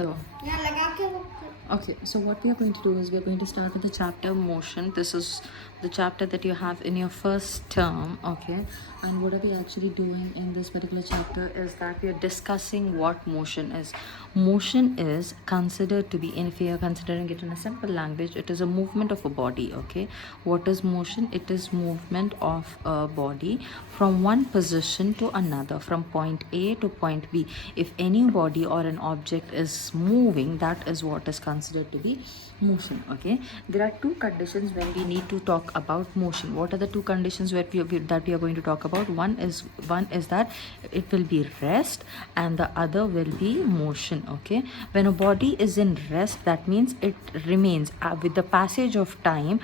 So, okay, so what we are going to do is we are going to start with the chapter motion. This is the chapter that you have in your first term, okay? And what are we actually doing in this particular chapter is that we are discussing what motion is. Motion is considered to be, if you are considering it in a simple language, it is a movement of a body, okay? What is motion? It is movement of a body from one position to another, from point A to point B. If any body or an object is moving, that is what is considered to be motion. Okay, there are two conditions when we need to talk about motion. What are the two conditions that we are going to talk about? One is that it will be rest and the other will be motion. Okay, when a body is in rest, that means it remains with the passage of time.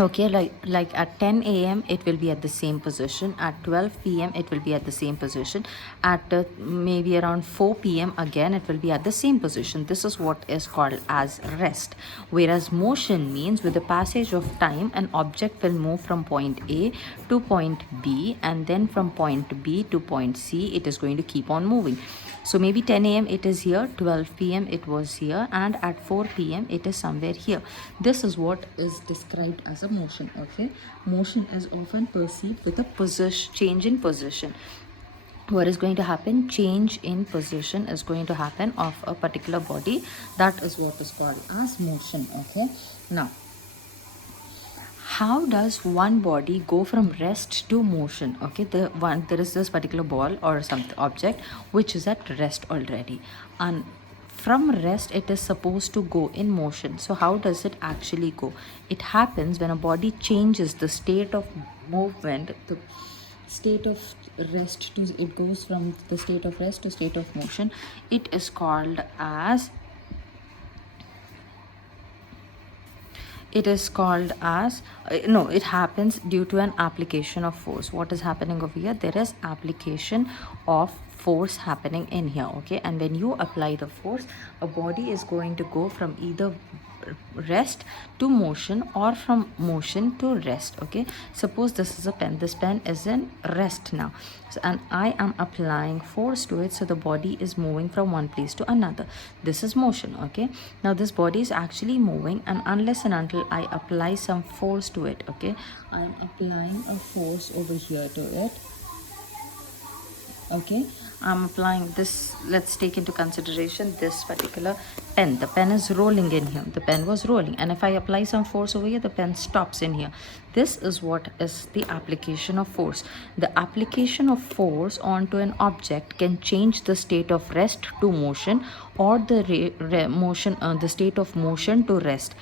Okay, like at 10 a.m it will be at the same position, at 12 p.m it will be at the same position, at maybe around 4 p.m again it will be at the same position. This is what is called as rest. Whereas motion means with the passage of time an object will move from point A to point B, and then from point B to point C it is going to keep on moving. So maybe 10 a.m it is here, 12 p.m it was here, and at 4 p.m it is somewhere here. This is what is described as a motion. Okay, motion is often perceived with a position, change in position. What is going to happen? Change in position is going to happen of a particular body. That is what is called as motion. Okay, now how does one body go from rest to motion? Okay, there is this particular ball or some object which is at rest already, and from rest it is supposed to go in motion. So how does it actually go? It happens when a body changes the state of movement, the state of rest to, it goes from the state of rest to state of motion. It is called as, no, it happens due to an application of force. What is happening over here? There is application of force happening in here. Okay, and when you apply the force, a body is going to go from either rest to motion or from motion to rest. Okay, suppose this is a pen, this pen is in rest now, so, and I am applying force to it, so the body is moving from one place to another. This is motion. Okay, now this body is actually moving, and unless and until I apply some force to it, okay, I am applying a force over here to it. Okay, I'm applying this. Let's take into consideration this particular pen. The pen is rolling in here, the pen was rolling, and if I apply some force over here, the pen stops in here. This is what is the application of force. The application of force onto an object can change the state of rest to motion, or the state of motion to rest.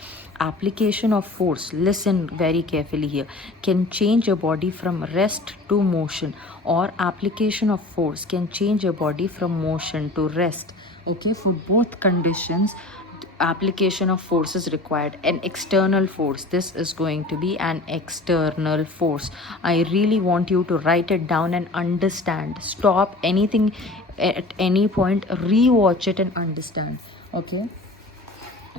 Application of force, listen very carefully here, can change a body from rest to motion, or application of force can change a body from motion to rest. Okay, for both conditions application of force is required. An external force, this is going to be an external force. I really want you to write it down and understand. Stop anything at any point, rewatch it and understand. Okay,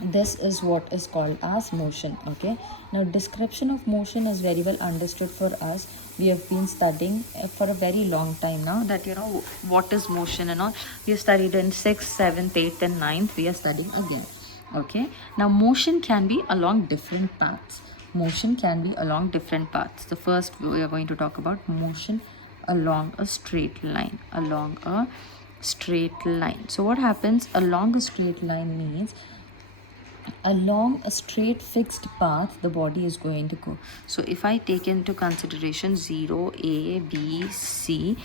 this is what is called as motion. Okay, now description of motion is very well understood for us. We have been studying for a very long time now that what is motion and all. We studied in 6th, 7th, 8th and 9th. We are studying again. Okay, now motion can be along different paths. Motion can be along different paths. The first we are going to talk about motion along a straight line. Along a straight line. So what happens along a straight line means along a straight fixed path the body is going to go. So if I take into consideration 0, A, B, C,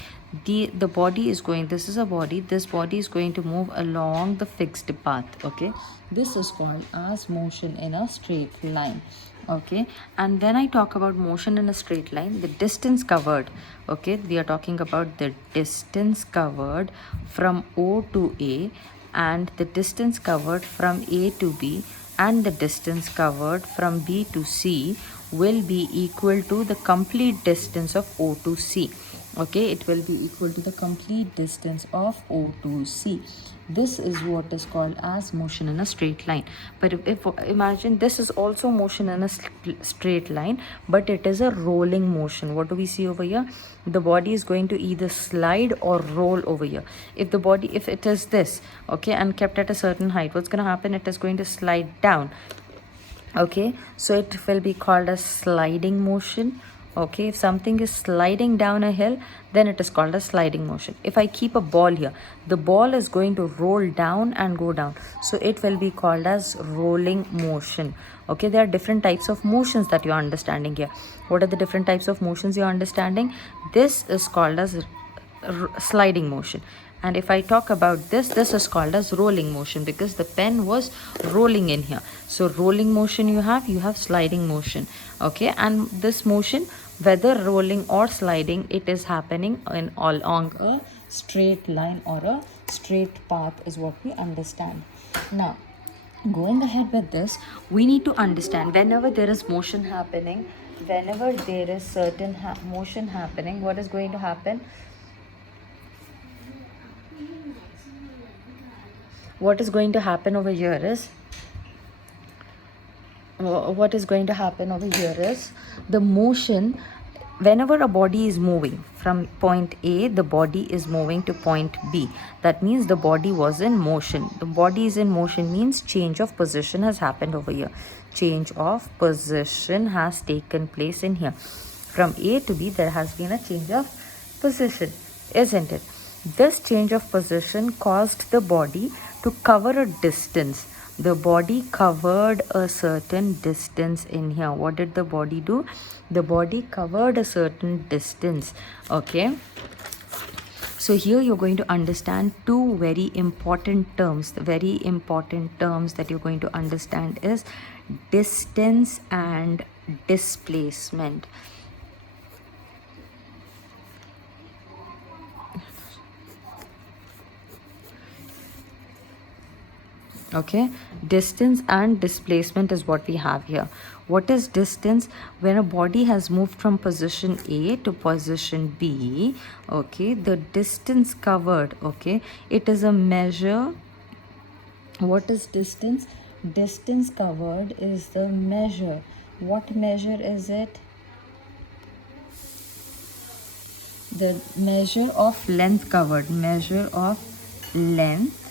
the body is going, this is a body, this body is going to move along the fixed path. Okay, this is called as motion in a straight line. Okay, and when I talk about motion in a straight line, the distance covered, okay, we are talking about the distance covered from O to A, and the distance covered from A to B, and the distance covered from B to C will be equal to the complete distance of O to C. Okay, it will be equal to the complete distance of O to C. This is what is called as motion in a straight line. But if imagine this is also motion in a straight line, but it is a rolling motion. What do we see over here? The body is going to either slide or roll over here. If the body, if it is this, okay, and kept at a certain height, what's going to happen? It is going to slide down. Okay, so it will be called a sliding motion. Okay, if something is sliding down a hill, then it is called a sliding motion. If I keep a ball here, the ball is going to roll down and go down, so it will be called as rolling motion. Okay, there are different types of motions that you are understanding here. What are the different types of motions you are understanding? This is called as sliding motion. And if I talk about this is called as rolling motion, because the pen was rolling in here. So rolling motion you have sliding motion. Okay, and this motion, whether rolling or sliding, it is happening in all along a straight line or a straight path is what we understand. Now going ahead with this, we need to understand whenever there is motion happening, whenever there is certain motion happening, what is going to happen? What is going to happen over here is the motion. Whenever a body is moving from point A, the body is moving to point B. That means the body was in motion. The body is in motion means change of position has happened over here. Change of position has taken place in here. From A to B, there has been a change of position, isn't it? This change of position caused the body to cover a distance. The body covered a certain distance in here. What did the body do? The body covered a certain distance. Okay. So here you're going to understand two very important terms. The very important terms that you're going to understand is distance and displacement. Okay, distance and displacement is what we have here. What is distance? When a body has moved from position A to position B, okay, the distance covered, okay, it is a measure. What is distance? Distance covered is the measure. What measure is it? The measure of length covered. Measure of length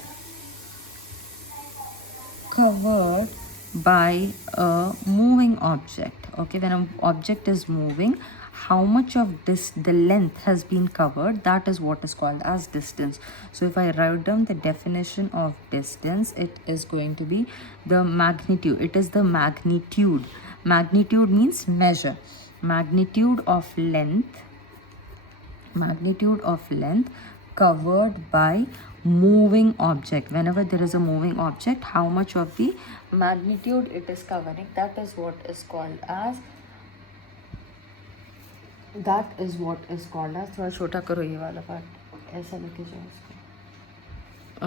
covered by a moving object. Okay, when an object is moving, how much of this the length has been covered, that is what is called as distance. So if I write down the definition of distance, it is going to be the magnitude. It is the magnitude. Magnitude means measure. Magnitude of length covered by moving object. Whenever there is a moving object, how much of the magnitude it is covering, that is what is called as थोड़ा छोटा करो ये वाला part, ऐसा लेके जाओ इसको.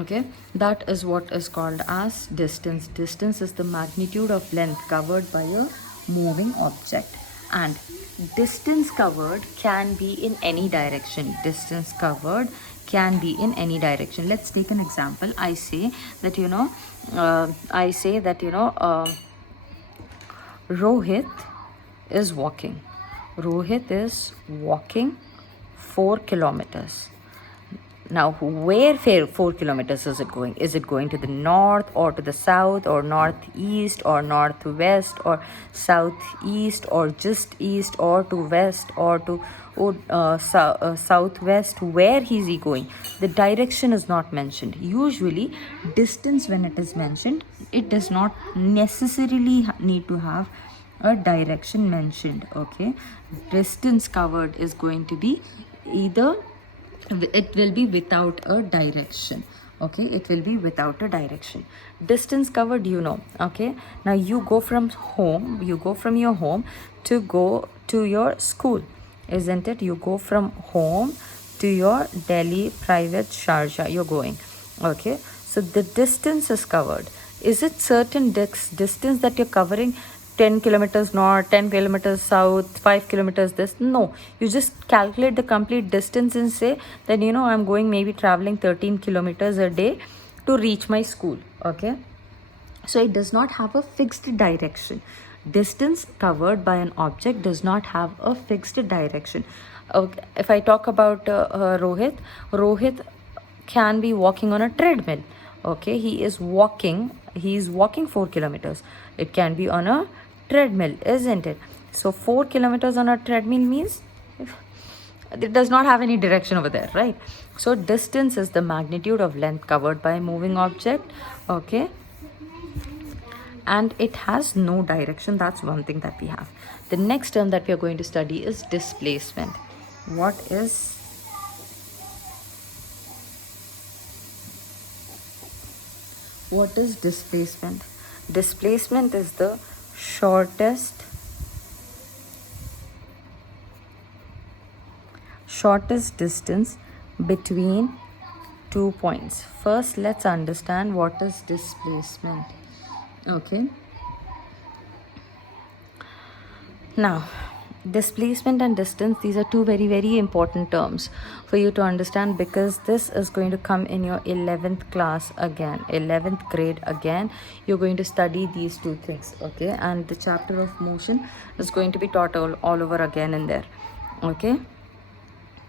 Okay, that is what is called as distance. Distance is the magnitude of length covered by a moving object. And distance covered can be in any direction. Distance covered can be in any direction. Let's take an example. I say that Rohit is walking. Rohit is walking 4 kilometers. Now, where 4 kilometers is it going? Is it going to the north or to the south or northeast or northwest or southeast or just east or to west or to southwest? Where is he going? The direction is not mentioned. Usually, distance, when it is mentioned, it does not necessarily need to have a direction mentioned. Okay, distance covered is going to be either, it will be without a direction. Okay, it will be without a direction. Distance covered, okay. Now you go from your home to go to your school, isn't it? You go from home to your Delhi private Sharjah, you're going. Okay, so the distance is covered. Is it certain distance that you're covering? 10 kilometers north, 10 kilometers south, 5 kilometers this? No, you just calculate the complete distance and say that I'm going maybe traveling 13 kilometers a day to reach my school. Okay, so it does not have a fixed direction. Distance covered by an object does not have a fixed direction. Okay, if I talk about Rohit can be walking on a treadmill. Okay, he is walking 4 kilometers. It can be on a treadmill, isn't it? So 4 kilometers on a treadmill means it does not have any direction over there, right? So distance is the magnitude of length covered by a moving object. Okay, and it has no direction. That's one thing that we have. The next term that we are going to study is displacement. What is displacement? Displacement is the shortest distance between 2 points. First, let's understand what is displacement. Okay, now displacement and distance, these are two very important terms for you to understand, because this is going to come in your 11th class again, 11th grade again. You're going to study these two things. Okay, and the chapter of motion is going to be taught all over again in there. Okay,